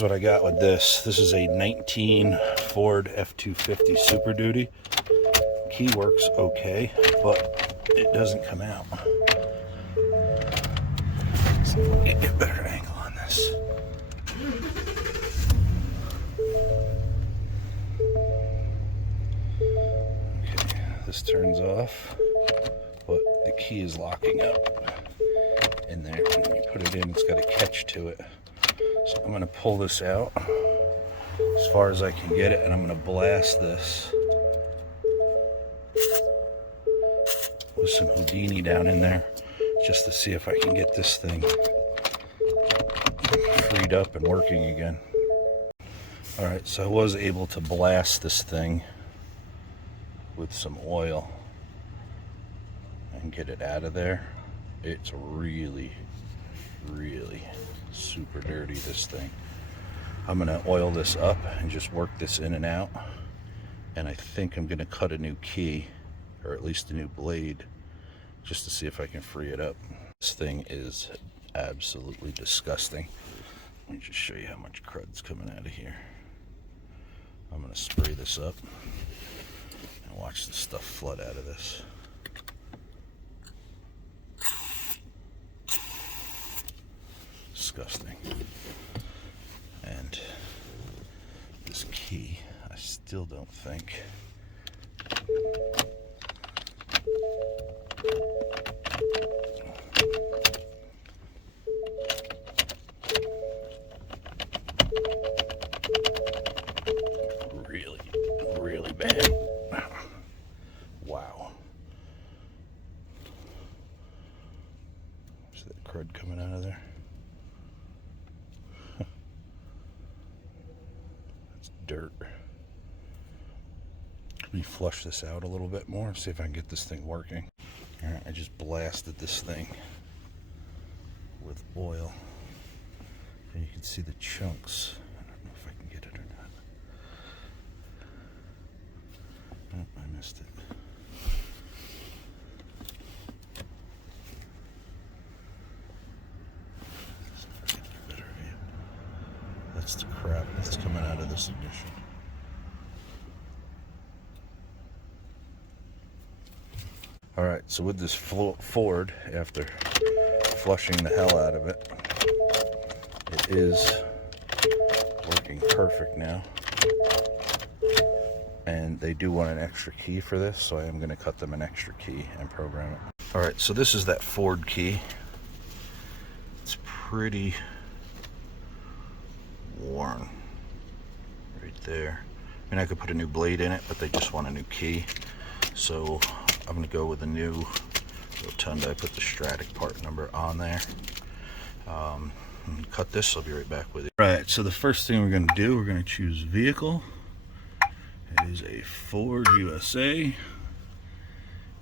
here's what I got with this. This is a 19 Ford F-250 Super Duty. Key works okay, but it doesn't come out. So we'll get a better angle on this. Okay, this turns off, but the key is locking up in there. And when you put it in, it's got a catch to it. So I'm going to pull this out as far as I can get it, and I'm going to blast this with some Houdini down in there just to see if I can get this thing freed up and working again. Alright, so I was able to blast this thing with some oil and get it out of there. It's really super dirty, this thing. I'm gonna oil this up and just work this in and out, and I think I'm gonna cut a new key, or at least a new blade, just to see if I can free it up. This thing is absolutely disgusting. Let me just show you how much crud's coming out of here. I'm gonna spray this up and watch the stuff flood out of this. Disgusting. And this key, I still don't think really bad. Wow. Is that crud coming out of there? That's dirt. Let me flush this out a little bit more, see if I can get this thing working. All right, I just blasted this thing with oil, and you can see the chunks. I don't know if I can get it or not. Oh, I missed it. Better view. That's the crap that's coming out of this ignition. All right, so with this Ford, after flushing the hell out of it, it is working perfect now. And they do want an extra key for this, so I am going to cut them an extra key and program it. All right, so this is that Ford key. It's pretty worn right there. I mean, I could put a new blade in it, but they just want a new key. So I'm going to go with a new rotunda. I put the Stratic part number on there. Cut this, I'll be right back with you. Right, so the first thing we're going to do, we're going to choose vehicle. It is a Ford USA.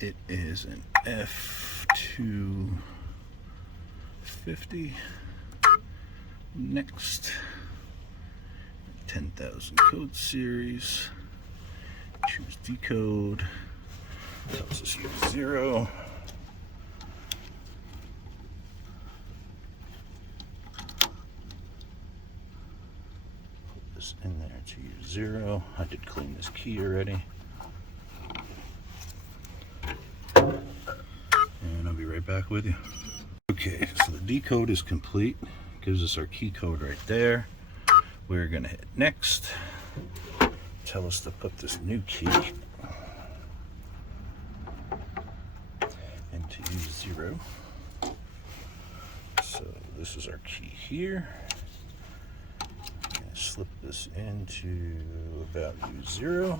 It is an F-250. Next, 10,000 code series. Choose decode. Tells us use 0. Put this in there to use 0. I did clean this key already. And I'll be right back with you. Okay, so the decode is complete. Gives us our key code right there. We're gonna hit next. Tell us to put this new key and to use 0. So this is our key here. I'm gonna slip this into about use 0.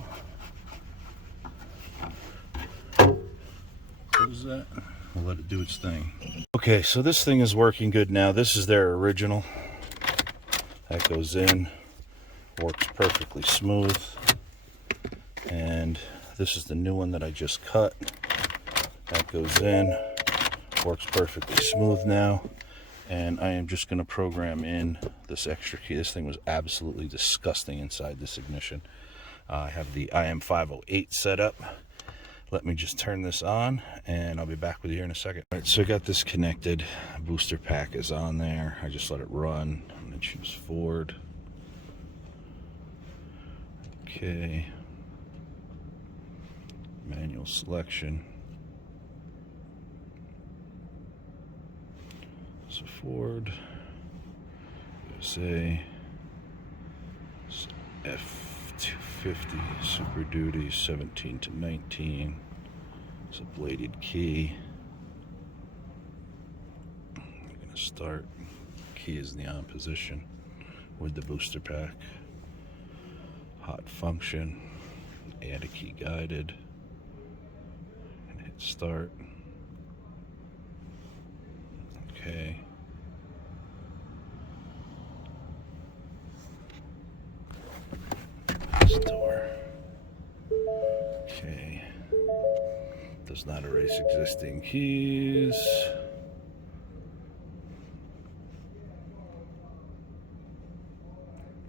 Close that. We'll let it do its thing. Okay, so this thing is working good now. This is their original. That goes in, works perfectly smooth. And this is the new one that I just cut. That goes in, works perfectly smooth now. And I am just gonna program in this extra key. This thing was absolutely disgusting inside this ignition. I have the IM508 set up. Let me just turn this on and I'll be back with you here in a second. All right, so I got this connected. Booster pack is on there. I just let it run. I'm gonna choose Ford. Okay. Manual selection. So Ford, USA, F-250 Super Duty 17 to 19. It's a bladed key. I'm gonna start. Key is in the on position with the booster pack. Hot function. Add a key guided. And hit start. Okay. This door. Okay. Does not erase existing keys.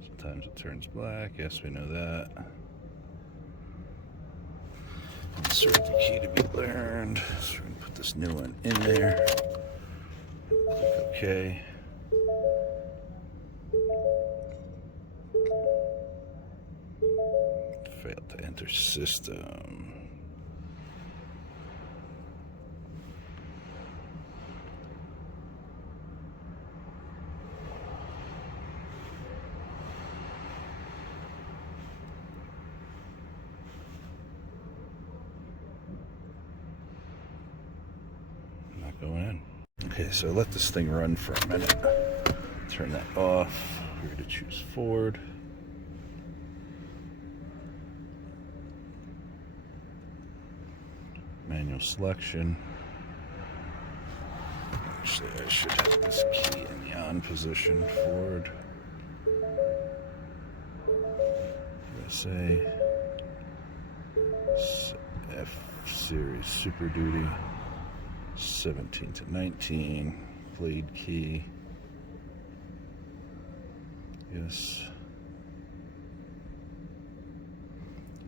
Sometimes it turns black. Yes, we know that. Insert the key to be learned. So we're going to put this new one in there. Click OK. Failed to enter system. Not going in. Okay, so let this thing run for a minute. Turn that off. We're going to choose Ford. Manual selection. Actually, I should have this key in the on position. Ford. USA. F Series Super Duty. 17 to 19. Blade key. Yes.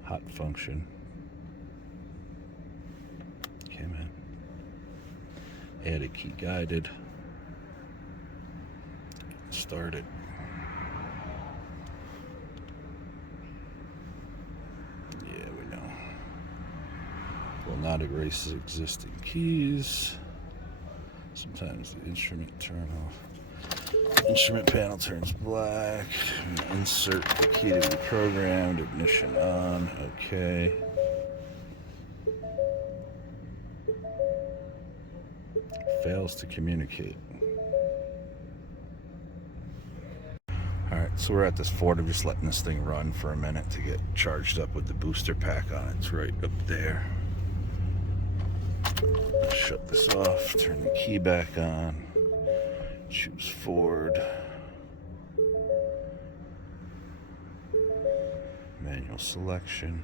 Hot function. Okay, man. Add a key guided. Start it. Yeah, we know. Will not erase existing keys. Sometimes the instrument turn off. Instrument panel turns black. Insert the key to be programmed. Ignition on. Okay. Fails to communicate. Alright, so we're at this Ford. I'm just letting this thing run for a minute to get charged up with the booster pack on it. It's right up there. Shut this off. Turn the key back on. Choose Ford. Manual selection.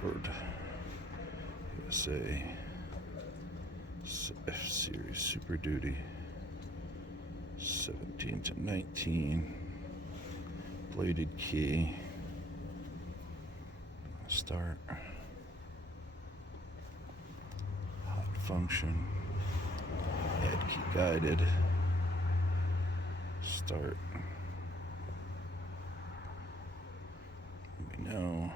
Ford. USA. F Series Super Duty. 17 to 19. Bladed key. Start. Hot function. Add key guided. Start. We know.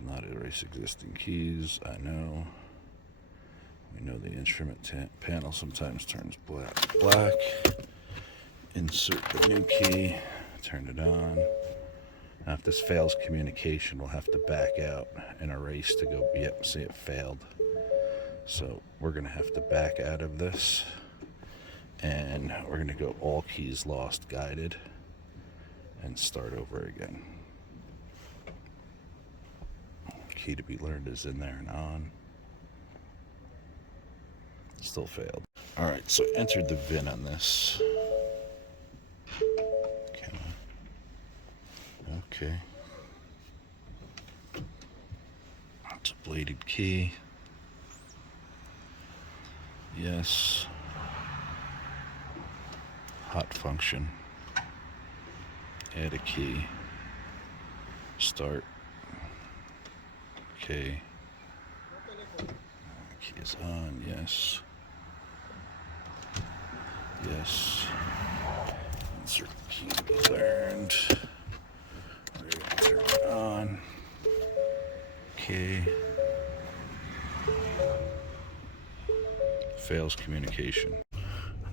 Not erase existing keys. I know. We know the instrument panel sometimes turns black. Insert the new key. Turn it on. Now if this fails communication, we'll have to back out and erase to go, yep, see it failed. So we're going to have to back out of this. And we're going to go all keys lost guided and start over again. Key to be learned is in there and on. Still failed. All right, so I entered the VIN on this. Okay. It's a bladed key. Yes. Hot function. Add a key. Start. Okay. Key is on. Yes. Yes. Insert the key to be learned. We're gonna turn it on. Okay. Fails communication.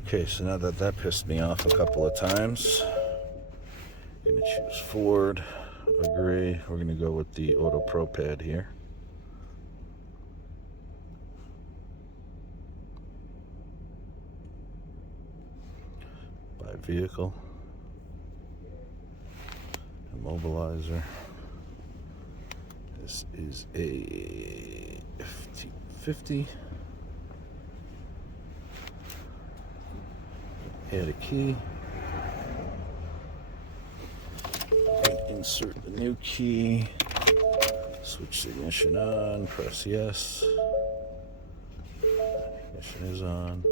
Okay, so now that pissed me off a couple of times, I'm gonna choose forward, agree. We're gonna go with the auto pro pad here. Buy vehicle, immobilizer. This is a F-250. Add a key. Insert the new key. Switch the ignition on. Press yes. Ignition is on.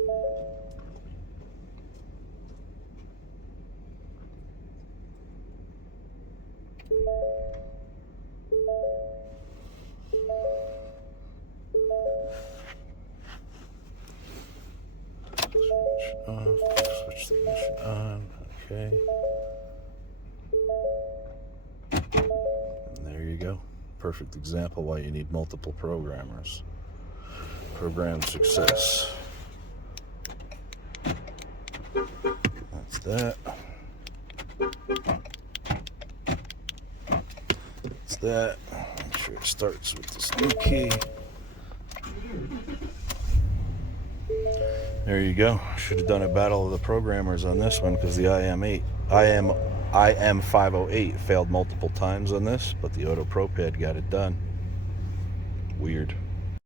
Off. Switch the ignition on. Okay. And there you go. Perfect example why you need multiple programmers. Program success. That's that. That's that. Make sure it starts with this new key. There you go. Should have done a battle of the programmers on this one because the IM508 failed multiple times on this, but the Auto Pro Pad got it done. Weird.